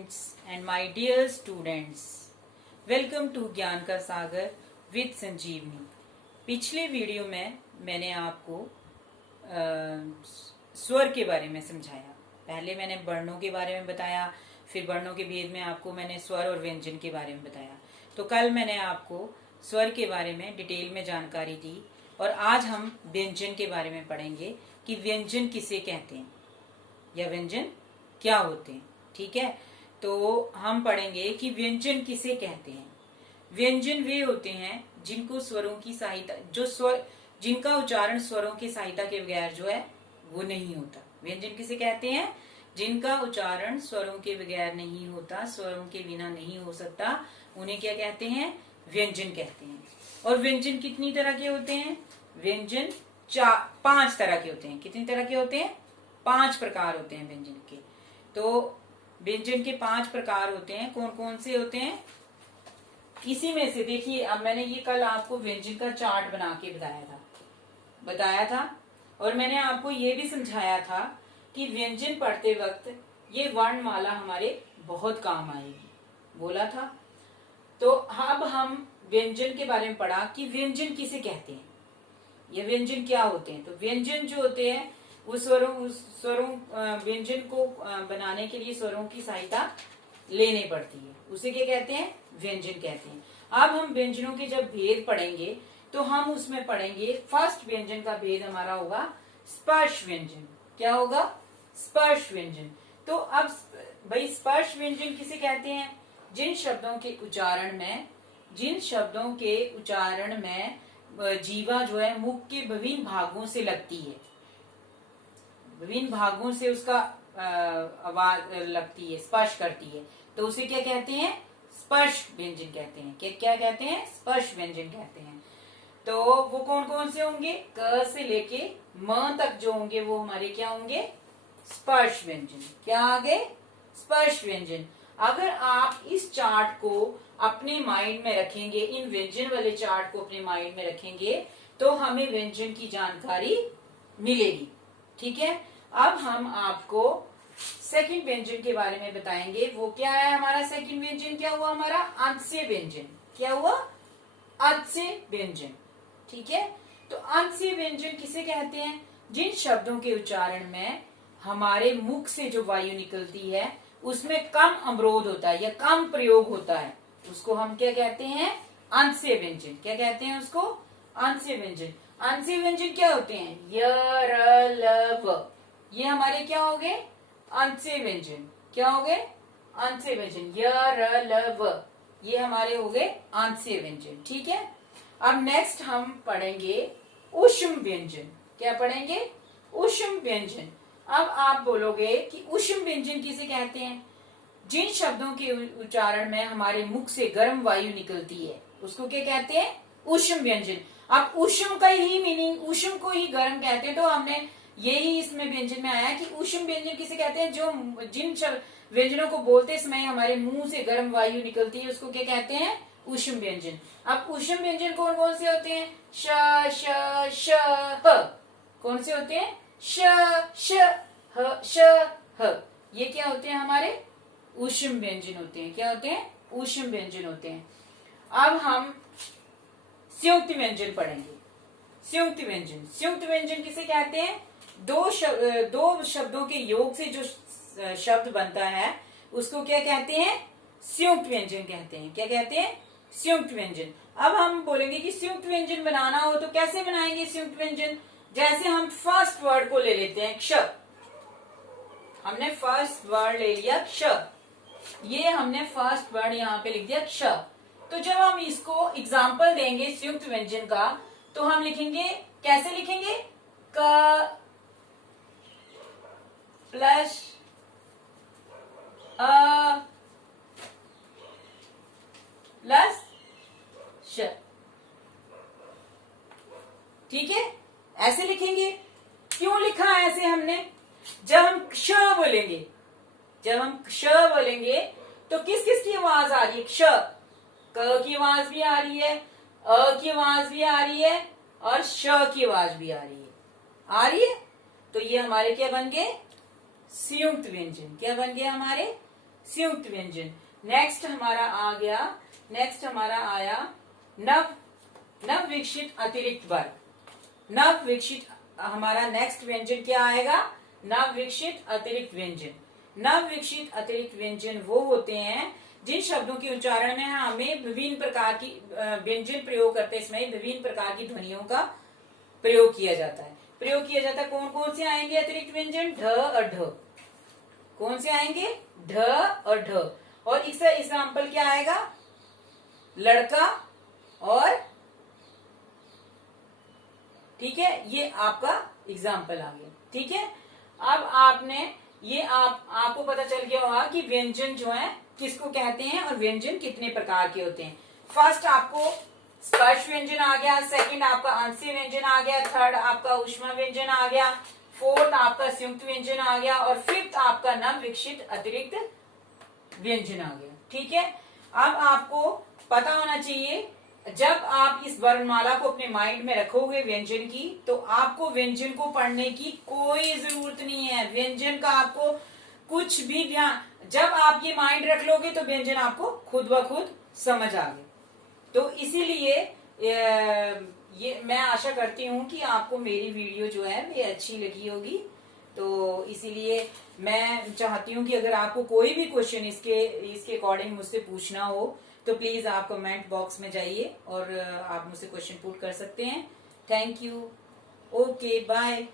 parents and my dear students, welcome to Gyan ka Sagar with संजीवनी। पिछले video में मैंने आपको स्वर के बारे में समझाया। पहले मैंने वर्णों के बारे में बताया, फिर वर्णों के भेद में आपको मैंने स्वर और व्यंजन के बारे में बताया। तो कल मैंने आपको स्वर के बारे में डिटेल में जानकारी दी और आज हम व्यंजन के बारे में पढ़ेंगे कि व्यंजन किसे कहते हैं या व्यंजन क्या होते हैं। ठीक है, तो हम पढ़ेंगे कि व्यंजन किसे कहते हैं। व्यंजन वे होते हैं जिनको स्वरों की सहायता, जो स्वर जिनका उच्चारण स्वरों की सहायता के बगैर जो है वो नहीं होता। व्यंजन किसे कहते हैं? जिनका उच्चारण स्वरों के बगैर नहीं होता, स्वरों के बिना नहीं हो सकता, उन्हें क्या कहते हैं? व्यंजन कहते हैं। और व्यंजन कितनी तरह के होते हैं? व्यंजन 5 तरह के होते हैं। कितनी तरह के होते हैं? 5 प्रकार होते हैं व्यंजन के। तो व्यंजन के 5 प्रकार होते हैं। कौन कौन से होते हैं? इसी में से देखिए, अब मैंने ये कल आपको व्यंजन का चार्ट बना के बताया था और मैंने आपको ये भी समझाया था कि व्यंजन पढ़ते वक्त ये वर्णमाला हमारे बहुत काम आएगी, बोला था। तो अब हम व्यंजन के बारे में पढ़ा कि व्यंजन किसे कहते हैं, ये व्यंजन क्या होते हैं। तो व्यंजन जो होते हैं उस स्वरों व्यंजन को बनाने के लिए स्वरों की सहायता लेनी पड़ती है, उसे क्या कहते हैं? व्यंजन कहते हैं। अब हम व्यंजनों के जब भेद पढ़ेंगे तो हम उसमें पढ़ेंगे, फर्स्ट व्यंजन का भेद हमारा होगा स्पर्श व्यंजन। क्या होगा? स्पर्श व्यंजन। तो अब भाई स्पर्श व्यंजन किसे कहते हैं? जिन शब्दों के उच्चारण में जीवा जो है मुख के विभिन्न भागों से लगती है, विभिन्न भागों से उसका आवाज लगती है, स्पर्श करती है, तो उसे क्या कहते हैं? स्पर्श व्यंजन कहते हैं। क्या कहते हैं? स्पर्श व्यंजन कहते हैं। तो वो कौन कौन से होंगे? क से लेके म तक जो होंगे वो हमारे क्या होंगे? स्पर्श व्यंजन। क्या आगे? स्पर्श व्यंजन। अगर आप इस चार्ट को अपने माइंड में रखेंगे, इन व्यंजन वाले चार्ट को अपने माइंड में रखेंगे, तो हमें व्यंजन की जानकारी मिलेगी। ठीक है, अब हम आपको सेकंड व्यंजन के बारे में बताएंगे। वो क्या है हमारा सेकंड व्यंजन? क्या हुआ हमारा? अंत्य व्यंजन। क्या हुआ? अंत्य व्यंजन। ठीक है, तो अंत्य व्यंजन किसे कहते हैं? जिन शब्दों के उच्चारण में हमारे मुख से जो वायु निकलती है उसमें कम अवरोध होता है या कम प्रयोग होता है, उसको हम क्या कहते हैं? अंत्य व्यंजन। क्या कहते हैं उसको? अंत्य व्यंजन। अंत्य व्यंजन क्या होते हैं? य, र, ल, व, ये हमारे क्या हो गए? अंत्य व्यंजन। क्या हो गए? अंत्य व्यंजन। य, र, ल, व, ये हमारे हो गए अंत्य व्यंजन। ठीक है, अब नेक्स्ट हम पढ़ेंगे ऊष्म व्यंजन। क्या पढ़ेंगे? ऊष्म व्यंजन। अब आप बोलोगे कि ऊष्म व्यंजन किसे कहते हैं? जिन शब्दों के उच्चारण में हमारे मुख से गर्म वायु निकलती है उसको क्या कहते हैं? ऊष्म व्यंजन। अब ऊष्म का ही मीनिंग, ऊष्म को ही गर्म कहते हैं, तो हमने यही इसमें व्यंजन में आया कि ऊष्म व्यंजन किसे कहते हैं? जो जिन व्यंजनों को बोलते समय हमारे मुंह से गर्म वायु निकलती है उसको क्या कहते हैं? ऊष्म व्यंजन। अब ऊष्म व्यंजन कौन कौन से होते हैं? श, श, श, ह। कौन से होते हैं? श, श, ह, श, ह। ये क्या होते हैं? हमारे ऊष्म व्यंजन होते हैं। क्या होते हैं? ऊष्म व्यंजन होते हैं। अब हम संयुक्त व्यंजन पढ़ेंगे। संयुक्त व्यंजन। संयुक्त व्यंजन किसे कहते हैं? दो शब्दों के योग से जो शब्द बनता है उसको क्या कहते हैं? संयुक्त व्यंजन कहते हैं। क्या कहते हैं? संयुक्त व्यंजन। अब हम बोलेंगे कि संयुक्त व्यंजन बनाना हो तो कैसे बनाएंगे संयुक्त व्यंजन? जैसे हम फर्स्ट वर्ड को ले लेते हैं क्ष। हमने फर्स्ट वर्ड ले लिया क्ष, ये हमने फर्स्ट वर्ड यहाँ पे लिख दिया क्ष। तो जब हम इसको एग्जाम्पल देंगे संयुक्त व्यंजन का तो हम लिखेंगे, कैसे लिखेंगे? क प्लस अ प्लस श। ठीक है, ऐसे लिखेंगे। क्यों लिखा ऐसे हमने? जब हम क्ष बोलेंगे तो किस किस की आवाज आ रही है? क्ष, क की आवाज भी आ रही है, अ की आवाज भी आ रही है और श की आवाज भी आ रही है। तो ये हमारे क्या बन गए? संयुक्त व्यंजन। क्या बन गए हमारे? संयुक्त व्यंजन। नेक्स्ट हमारा आ गया, नेक्स्ट हमारा आया नव विकसित अतिरिक्त वर्ग। नव विकसित हमारा नेक्स्ट व्यंजन क्या आएगा? नव विकसित अतिरिक्त व्यंजन। नव विकसित अतिरिक्त व्यंजन वो होते हैं जिन शब्दों के उच्चारण में हमें विभिन्न प्रकार की व्यंजन प्रयोग करते समय विभिन्न प्रकार की ध्वनियों का प्रयोग किया जाता है। प्रयोग किया जाता है। कौन कौन से आएंगे अतिरिक्त व्यंजन? ढ और ढ। कौन से आएंगे? ढ और ढ। और इसका एग्जाम्पल क्या आएगा? लड़का और, ठीक है, ये आपका एग्जाम्पल आ गया। ठीक है, अब आपने ये आपको पता चल गया होगा कि व्यंजन जो है किसको कहते हैं और व्यंजन कितने प्रकार के होते हैं। फर्स्ट आपको स्पर्श व्यंजन आ गया, सेकंड आपका अंशीय व्यंजन आ गया, थर्ड आपका ऊष्मा व्यंजन आ गया, फोर्थ आपका संयुक्त व्यंजन आ गया और फिफ्थ आपका नव विकसित अतिरिक्त व्यंजन आ गया। ठीक है, अब आपको पता होना चाहिए जब आप इस वर्णमाला को अपने माइंड में रखोगे व्यंजन की, तो आपको व्यंजन को पढ़ने की कोई जरूरत नहीं है। व्यंजन का आपको कुछ भी ध्यान, जब आप ये माइंड रख लोगे तो व्यंजन आपको खुद ब खुद समझ आ गए। तो इसीलिए ये मैं आशा करती हूँ कि आपको मेरी वीडियो जो है ये अच्छी लगी होगी। तो इसीलिए मैं चाहती हूँ कि अगर आपको कोई भी क्वेश्चन इसके अकॉर्डिंग मुझसे पूछना हो तो प्लीज आप कमेंट बॉक्स में जाइए और आप मुझसे क्वेश्चन पुट कर सकते हैं। Thank you. Okay, bye.